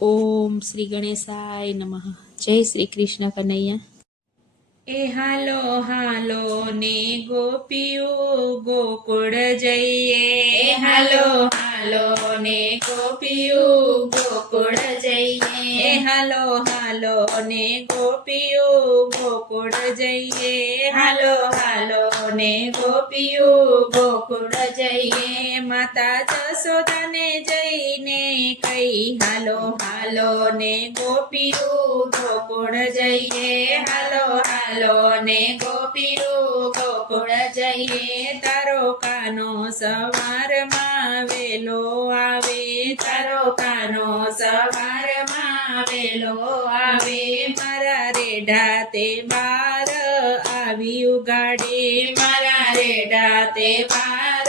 ઓમ શ્રી ગણેશાય નમઃ. જય શ્રી કૃષ્ણ કનૈયા. એ હાલો હાલો ને ગોપીઓ ગોકુળ જઈએ. હાલો હાલો ને ગોપીઓ ગોકુળ જઈએ. હાલો હાલો ને ગોપીઓ ગોકુળ જઈએ. હાલો હાલો ને ગોપીઓ ગોકુળ જઈએ. માતા જશોદાને જઈને કઈ હાલો હાલો ને ગોપીઓ ગોકુળ જઈએ. હાલો હાલો ને ગોપીઓ ગોકુળ જઈએ. તારો કાનો સવારમાં વેલો આવે. તારો કાનો સવારમાં વેલો આવે. મારા રેઢા તે બાર આવી ઉગાડે. મારા રેડા તે પાર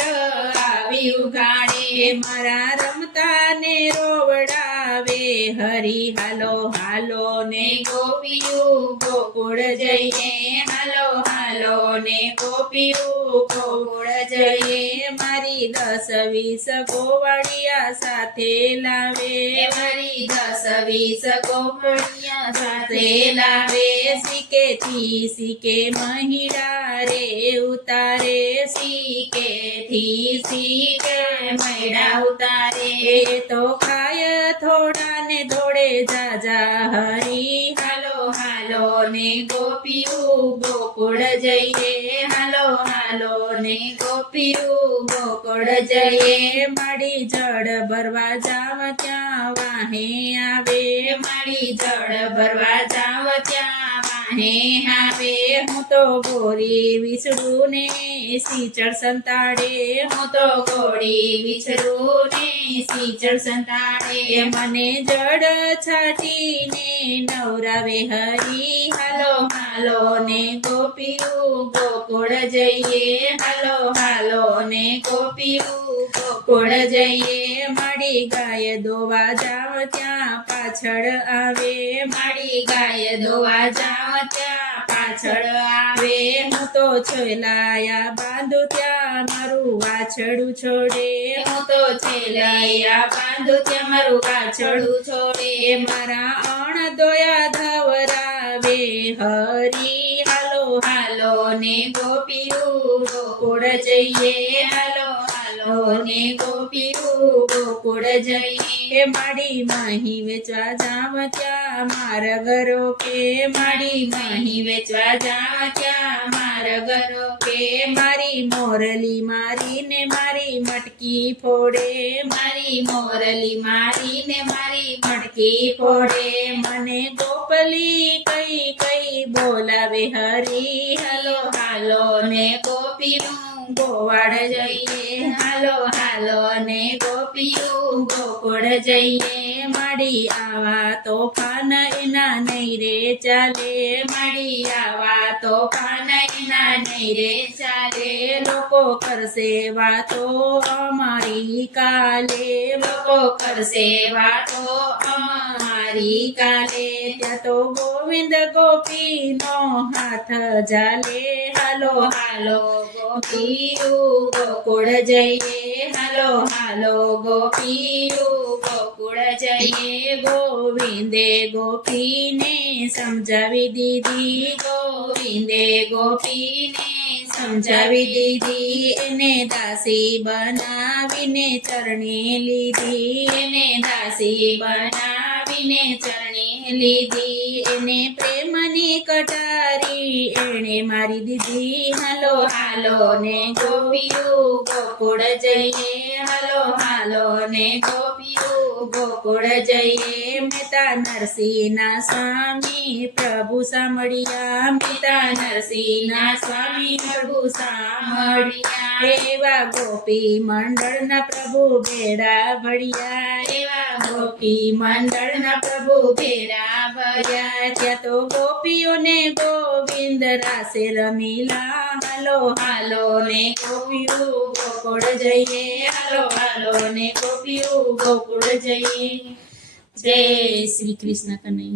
આવી ઉગાડે. મારા રમતા ને રોવડાવે. હરી હાલો હાલો ને ગોપીઓ ગોકુળ જઈએ. હાલો હાલો ને ગોપીઓ ગોકુળ જઈએ. મારી 10-20 ગોવાળિયા સાથે લાવે. મારી 10-20 ગોપળિયા સાથે લાવે. શીકેથી શીકે મહિડા રે ઉતારે. શીકેથી શીકે મૈડા ઉતારે. એ તો ખાય થોડા ને દોડે જાજા. હરી હાલો હાલો ને ગોપીઓ ગોકુળ જઈએ. હાલો હાલો ને ગોપીઓ ગોકુળ જઈએ. માડી જળ ભરવા જાવ ત્યાં વાહે આવે. મારી જળ ભરવા જાવ ત્યાં વાહે આવે. હું તો ગોરી વિસડું ને સીચળ સંતાડે. હું તો ઘોડી વિછરું ને સીચળ સંતાડે. મને જળ છાટીને નવરાવે. હરી હાલો હાલો ને ગોપીઓ ગોકુળ જઈએ. હાલો હાલો ને ગોપીઓ ગોકુળ જઈએ. માડી ગાય દોવા જાવ ત્યાં પાછળ આવે. મારી ગાય દોવા જાવ ત્યાં પાછળ આવે. હું તો છોલાયા બાંધું ત્યાં મારું વાછડું છોડે. હું તો છેલૈયા બાંધું ત્યાં મારું કાછડું છોડે. મારા અણ દોયા ધવરાવે. હરી હાલો હાલો ને ગોપીઓ ગોકુળ જઈએ. હાલો હાલો ને ગોપીઓ ગોકુળ જઈએ. માડી માહી વેચવા જાવ ત્યાં મારગરો કે. મારી મહી વેચવા જાવ ત્યાં મારગરો કે. મારી મોરલી મારીને મારી મટકી ફોડે. મારી મોરલી મારીને મારી મટકી ફોડે. મને ગોપલી કઈ કઈ બોલાવે. હરી હાલો હાલો ને ગોપીઓ ગોવાળ જઈએ. હાલો હાલો ને ગોપીઓ ગોકુળ જઈએ. માડી આવા તોફાન એના નહીં રે ચાલે. મારી આવા તોફાન એના નહીં રે ચાલે. લોકો કરશે વાતો અમારી કાલે. લોકો કરશે વાતો અમારી કાલે. ત્યાં તો ગોવિંદ ગોપીનો હાથ ઝાલે. હાલો હાલો ગોપીઓ ગોકુળ જઈએ. હાલો હાલો ગોપીઓ ગોકુળ જઈએ. ગોવિંદે ગોપીને સમજાવી દીધી. ગોવિંદે ગોપીને સમજાવી દીધી. એને દાસી બનાવીને ચરણે લીધી. એને દાસી બનાવીને ચરણે લીધી. એને પ્રેમની કટારી એણે મારી દીધી. હાલો હાલો ને ગોપીઓ ગોકુળ જઈએ. હાલો હાલો ને ગોપીઓ ગોકુળ જઈએ. મેતા નરસિંહના સ્વામી પ્રભુ સાંભળ્યા. પિતા નરસિંહના સ્વામી પ્રભુ સાંભળ્યા. એવા ગોપી મંડળના પ્રભુ ભેડા ભળ્યા. એવા ગોપી મંડળના પ્રભુ ભેરા ભર્યા. ત્યાં તો ગોપીઓને ગોવિંદ રાસે રમીલા. હાલો હાલો ને ગોપીઓ ગોકુળ જઈએ. હાલો હાલો ને ગોપીઓ ગોકુળ જઈએ. જય શ્રી કૃષ્ણ કનૈયા.